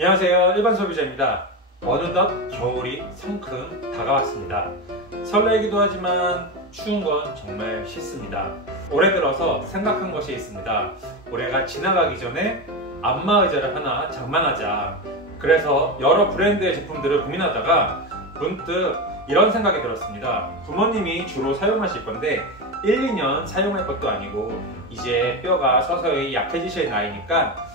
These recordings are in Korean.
안녕하세요, 일반 소비자입니다. 어느덧 겨울이 성큼 다가왔습니다. 설레기도 하지만 추운 건 정말 싫습니다. 올해 들어서 생각한 것이 있습니다. 올해가 지나가기 전에 안마의자를 하나 장만하자. 그래서 여러 브랜드의 제품들을 고민하다가 문득 이런 생각이 들었습니다. 부모님이 주로 사용하실 건데 1, 2년 사용할 것도 아니고 이제 뼈가 서서히 약해지실 나이니까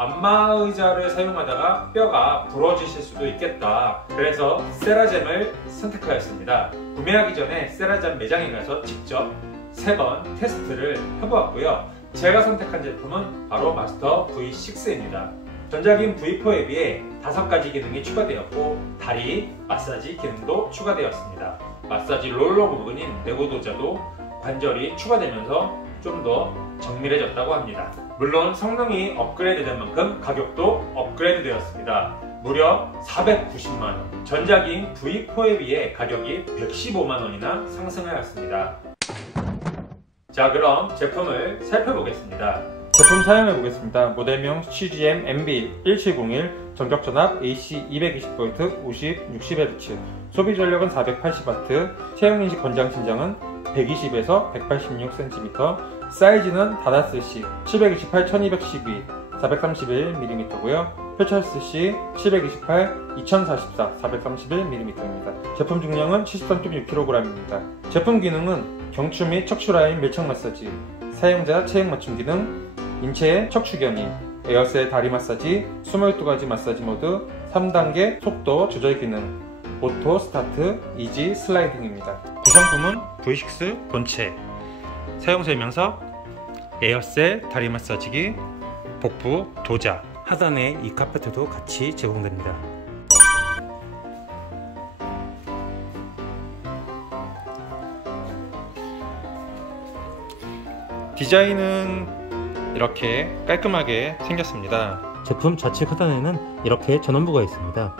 안마의자를 사용하다가 뼈가 부러지실 수도 있겠다. 그래서 세라젬을 선택하였습니다. 구매하기 전에 세라젬 매장에 가서 직접 3번 테스트를 해보았고요. 제가 선택한 제품은 바로 마스터 V6입니다. 전작인 V4에 비해 5가지 기능이 추가되었고 다리 마사지 기능도 추가되었습니다. 마사지 롤러 부분인 내구도자도 관절이 추가되면서 좀 더 정밀해졌다고 합니다. 물론 성능이 업그레이드된 만큼 가격도 업그레이드 되었습니다. 무려 490만원. 전작인 V4에 비해 가격이 115만원이나 상승하였습니다. 자, 그럼 제품을 살펴보겠습니다. 제품 사용해 보겠습니다. 모델명 CGM MB1701 전격전압 AC 220V 50, 60Hz 소비 전력은 480W 체형인식 권장 신장은 120에서 186cm 사이즈는 닫았을 시 728, 1212, 431mm고요. 펼쳤을 시 728, 2044, 431mm입니다. 제품 중량은 73.6kg입니다. 제품 기능은 경추 및 척추 라인 밀착 마사지, 사용자 체형 맞춤 기능, 인체 척추 견인, 에어셀 다리 마사지, 22가지 마사지 모드, 3단계 속도 조절 기능, 오토 스타트, 이지 슬라이딩입니다. 구성품은 V6 본체, 사용 설명서, 에어셀 다리 마사지기, 복부 도자, 하단에 이 카페트도 같이 제공됩니다. 디자인은 이렇게 깔끔하게 생겼습니다. 제품 좌측 하단에는 이렇게 전원부가 있습니다.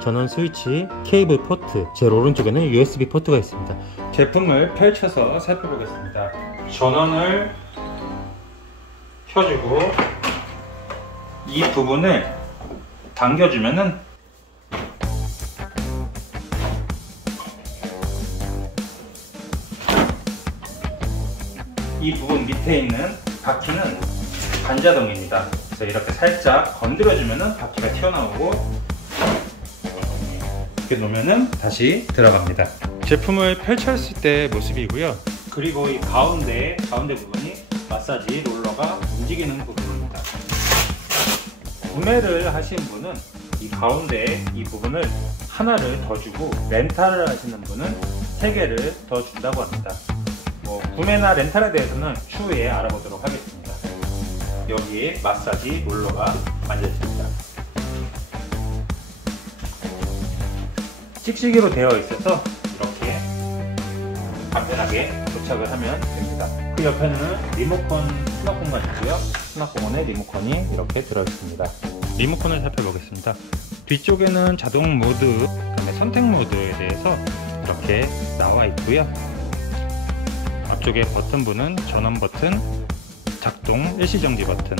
전원 스위치, 케이블 포트, 제일 오른쪽에는 USB 포트가 있습니다. 제품을 펼쳐서 살펴보겠습니다. 전원을 켜주고 이 부분을 당겨주면은 이 부분 밑에 있는 바퀴는 반자동입니다. 그래서 이렇게 살짝 건드려주면은 바퀴가 튀어나오고 이렇게 놓으면은 다시 들어갑니다. 제품을 펼쳤을 때 모습이고요. 그리고 이 가운데 부분이 마사지 롤러가 움직이는 부분입니다. 구매를 하신 분은 이 가운데 이 부분을 하나를 더 주고 렌탈을 하시는 분은 3개를 더 준다고 합니다. 구매나 렌탈에 대해서는 추후에 알아보도록 하겠습니다. 여기에 마사지 롤러가 만져있습니다. 찍찍이로 되어 있어서 이렇게 간편하게 도착을 하면 됩니다. 그 옆에는 리모컨 수납공간이 있고요. 수납공간에 리모컨이 이렇게 들어있습니다. 리모컨을 살펴보겠습니다. 뒤쪽에는 자동 모드, 그다음에 선택 모드에 대해서 이렇게 나와 있고요. 앞쪽에 버튼부는 전원 버튼, 작동 일시정지 버튼,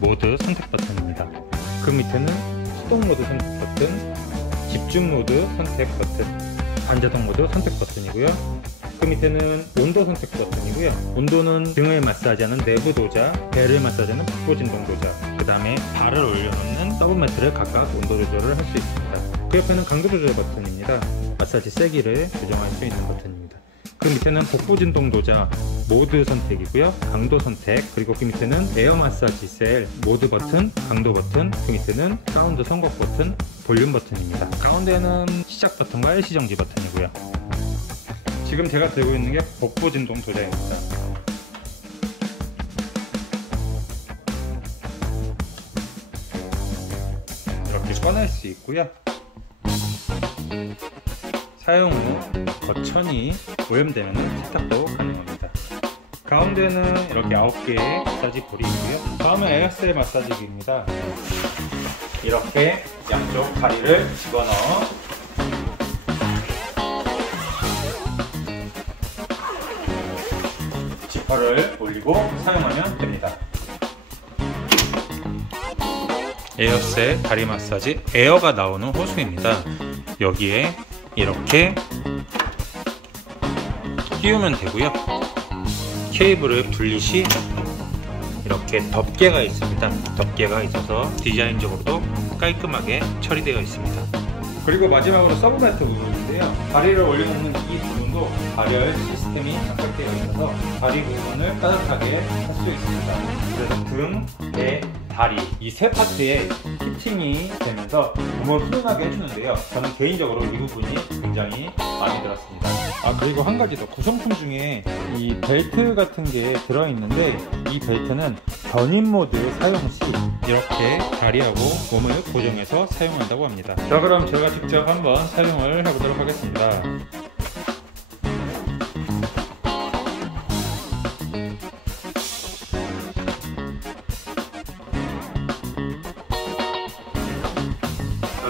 모드 선택 버튼입니다. 그 밑에는 수동 모드 선택 버튼, 집중 모드 선택 버튼, 반자동 모드 선택 버튼이고요. 그 밑에는 온도 선택 버튼이고요. 온도는 등을 마사지하는 내부 도자, 배를 마사지하는 복부 진동 도자, 그 다음에 발을 올려놓는 서브 매트를 각각 온도 조절을 할 수 있습니다. 그 옆에는 강도 조절 버튼입니다. 마사지 세기를 조정할 수 있는 버튼입니다. 그 밑에는 복부 진동 도자 모드 선택이고요. 강도 선택, 그리고 그 밑에는 에어 마사지 셀 모드 버튼, 강도 버튼, 그 밑에는 사운드 선곡 버튼, 볼륨 버튼입니다. 가운데는 시작 버튼과 일시정지 버튼이고요. 지금 제가 들고 있는 게 복부 진동 도자입니다. 이렇게 꺼낼 수 있고요. 사용 후 거천이 오염되면 세탁도 가능합니다. 가운데는 이렇게 9개의 마사지 볼이 있고요. 다음은 에어셀 마사지기입니다. 이렇게 양쪽 다리를 집어넣어 지퍼를 올리고 사용하면 됩니다. 에어셋 다리 마사지 에어가 나오는 호수입니다. 여기에 이렇게 끼우면 되고요. 케이블을 분리시 이렇게 덮개가 있습니다. 덮개가 있어서 디자인적으로도 깔끔하게 처리되어 있습니다. 그리고 마지막으로 서브매트 부분인데요. 다리를 올려놓는 이 부분도 발열 시스템이 장착되어 있어서 다리 부분을 따뜻하게 할 수 있습니다. 그래서 등, 배, 다리 이 세 파트에 히팅이 되면서 몸을 훈훈하게 해주는데요. 저는 개인적으로 이 부분이 굉장히 마음에 들었습니다. 그리고 한 가지 더, 구성품 중에 이 벨트 같은 게 들어있는데 이 벨트는 견인 모드 사용 시 이렇게 다리하고 몸을 고정해서 사용한다고 합니다. 자, 그럼 제가 직접 한번 사용을 해보도록 하겠습니다.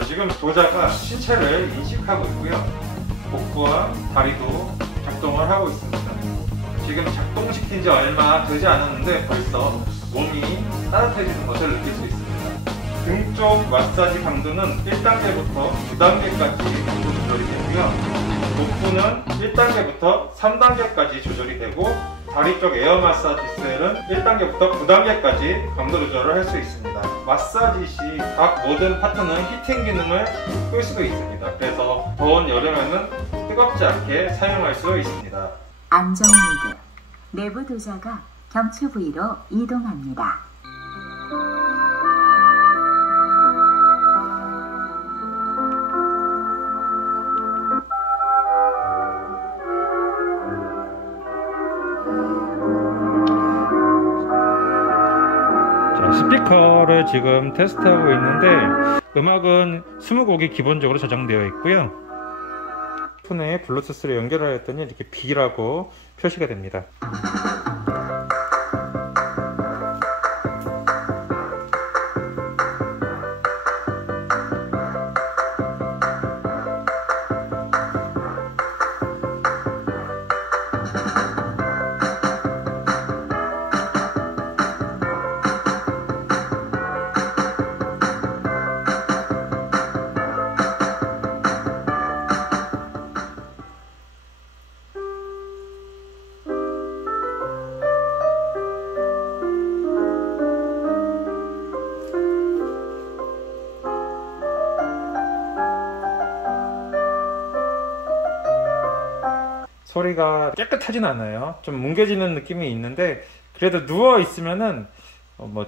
지금 도자가 신체를 인식하고 있고요. 복부와 다리도 작동을 하고 있습니다. 지금 작동시킨 지 얼마 되지 않았는데 벌써 몸이 따뜻해지는 것을 느낄 수 있습니다. 등 쪽 마사지 강도는 1단계부터 9단계까지 강도 조절이 되고요. 복부는 1단계부터 3단계까지 조절이 되고 다리 쪽 에어 마사지 셀은 1단계부터 9단계까지 강도 조절을 할 수 있습니다. 마사지 시 각 모든 파트는 히팅 기능을 끌 수도 있습니다. 그래서 더운 여름에는 뜨겁지 않게 사용할 수 있습니다. 안정 모드. 내부 도자가 경추 부위로 이동합니다. 스피커를 지금 테스트하고 있는데 음악은 20곡이 기본적으로 저장되어 있고요. 폰에 블루투스를 연결하였더니 이렇게 B라고 표시가 됩니다. 소리가 깨끗하진 않아요. 좀 뭉개지는 느낌이 있는데 그래도 누워 있으면은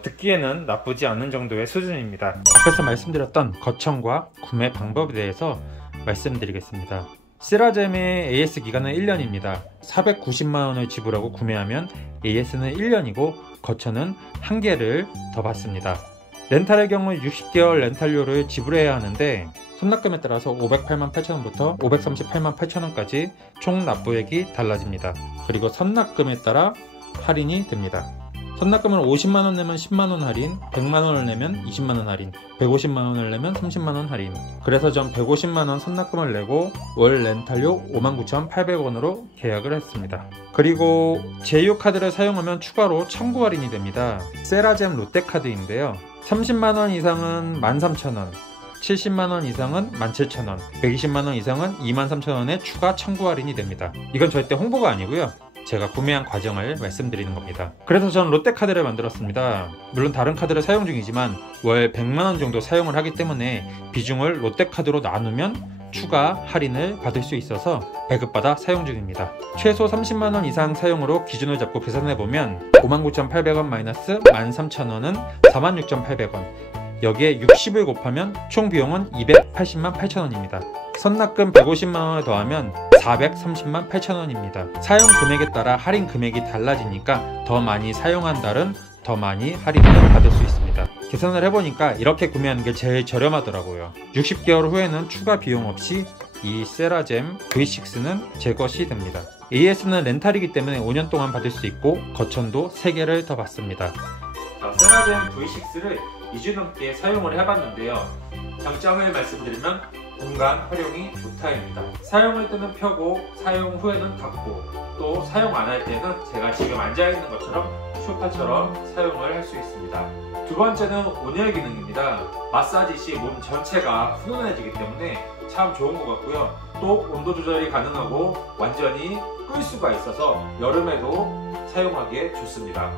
듣기에는 나쁘지 않은 정도의 수준입니다. 앞에서 말씀드렸던 거청과 구매 방법에 대해서 말씀드리겠습니다. 세라젬의 AS 기간은 1년입니다. 490만원을 지불하고 구매하면 AS는 1년이고 거청은 1개를 더 받습니다. 렌탈의 경우 60개월 렌탈료를 지불해야 하는데 선납금에 따라서 508만 8천원부터 538만 8천원까지 총 납부액이 달라집니다. 그리고 선납금에 따라 할인이 됩니다. 선납금을 50만원 내면 10만원 할인, 100만원을 내면 20만원 할인, 150만원을 내면 30만원 할인. 그래서 전 150만원 선납금을 내고 월 렌탈료 59,800원으로 계약을 했습니다. 그리고 제휴카드를 사용하면 추가로 청구 할인이 됩니다. 세라젬 롯데카드인데요. 30만원 이상은 13,000원, 70만원 이상은 17,000원, 120만원 이상은 23,000원의 추가 청구 할인이 됩니다. 이건 절대 홍보가 아니고요. 제가 구매한 과정을 말씀드리는 겁니다. 그래서 전 롯데카드를 만들었습니다. 물론 다른 카드를 사용 중이지만 월 100만원 정도 사용을 하기 때문에 비중을 롯데카드로 나누면 추가 할인을 받을 수 있어서 배급받아 사용 중입니다. 최소 30만원 이상 사용으로 기준을 잡고 계산해보면 59,800원 마이너스 13,000원은 46,800원, 여기에 60을 곱하면 총 비용은 280만 8천원입니다. 선납금 150만원을 더하면 430만 8천원입니다. 사용 금액에 따라 할인 금액이 달라지니까 더 많이 사용한 달은 더 많이 할인을 받을 수 있습니다. 계산을 해보니까 이렇게 구매하는 게 제일 저렴하더라고요. 60개월 후에는 추가 비용 없이 이 세라젬 V6는 제 것이 됩니다. AS는 렌탈이기 때문에 5년 동안 받을 수 있고 거천도 3개를 더 받습니다. 세라젬 V6를 2주 넘게 사용을 해봤는데요. 장점을 말씀드리면 공간 활용이 좋다입니다. 사용할 때는 펴고 사용 후에는 닫고 또 사용 안 할 때는 제가 지금 앉아있는 것처럼 소파처럼 사용을 할 수 있습니다. 두 번째는 온열 기능입니다. 마사지 시 몸 전체가 훈훈해지기 때문에 참 좋은 것 같고요. 또 온도 조절이 가능하고 완전히 끌 수가 있어서 여름에도 사용하기에 좋습니다.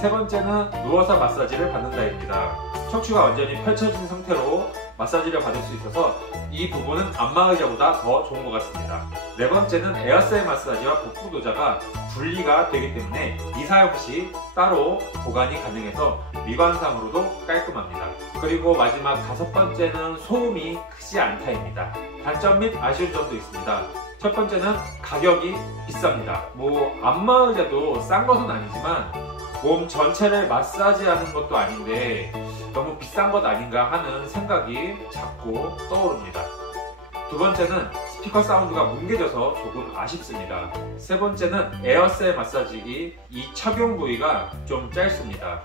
세 번째는 누워서 마사지를 받는다입니다. 척추가 완전히 펼쳐진 상태로 마사지를 받을 수 있어서 이 부분은 안마의자보다 더 좋은 것 같습니다. 네 번째는 에어셀 마사지와 복부 도자가 분리가 되기 때문에 이사용 시 따로 보관이 가능해서 미관상으로도 깔끔합니다. 그리고 마지막 다섯 번째는 소음이 크지 않다입니다. 단점 및 아쉬운 점도 있습니다. 첫 번째는 가격이 비쌉니다. 안마의자도 싼 것은 아니지만 몸 전체를 마사지하는 것도 아닌데 너무 비싼 것 아닌가 하는 생각이 자꾸 떠오릅니다. 두 번째는 스피커 사운드가 뭉개져서 조금 아쉽습니다. 세 번째는 에어셀 마사지기 이 착용 부위가 좀 짧습니다.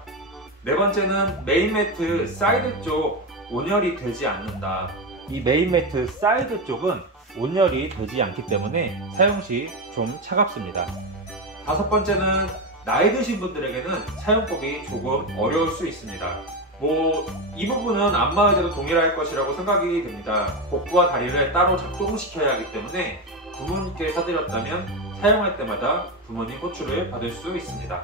네 번째는 메인 매트 사이드 쪽 온열이 되지 않는다. 이 메인 매트 사이드 쪽은 온열이 되지 않기 때문에 사용 시 좀 차갑습니다. 다섯 번째는 나이 드신 분들에게는 사용법이 조금 어려울 수 있습니다. 이 부분은 안마의자도 동일할 것이라고 생각이 됩니다. 복부와 다리를 따로 작동시켜야 하기 때문에 부모님께 사드렸다면 사용할 때마다 부모님 호출을 받을 수 있습니다.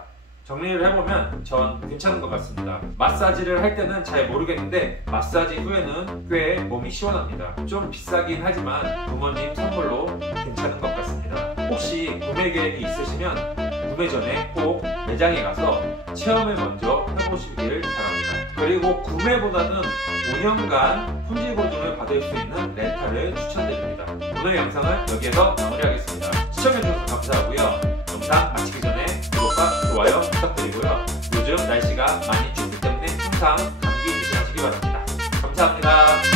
정리를 해보면 전 괜찮은 것 같습니다. 마사지를 할 때는 잘 모르겠는데 마사지 후에는 꽤 몸이 시원합니다. 좀 비싸긴 하지만 부모님 선물로 괜찮은 것 같습니다. 혹시 구매 계획이 있으시면 구매 전에 꼭 매장에 가서 체험을 먼저 해보시길 바랍니다. 그리고 구매보다는 5년간 품질 보증을 받을 수 있는 렌탈을 추천드립니다. 오늘 영상은 여기에서 마무리하겠습니다. 시청해주셔서 감사하고요. 영상 마치기 전에 구독과 좋아요 부탁드리고요. 요즘 날씨가 많이 춥기 때문에 항상 감기 조심하시기 바랍니다. 감사합니다.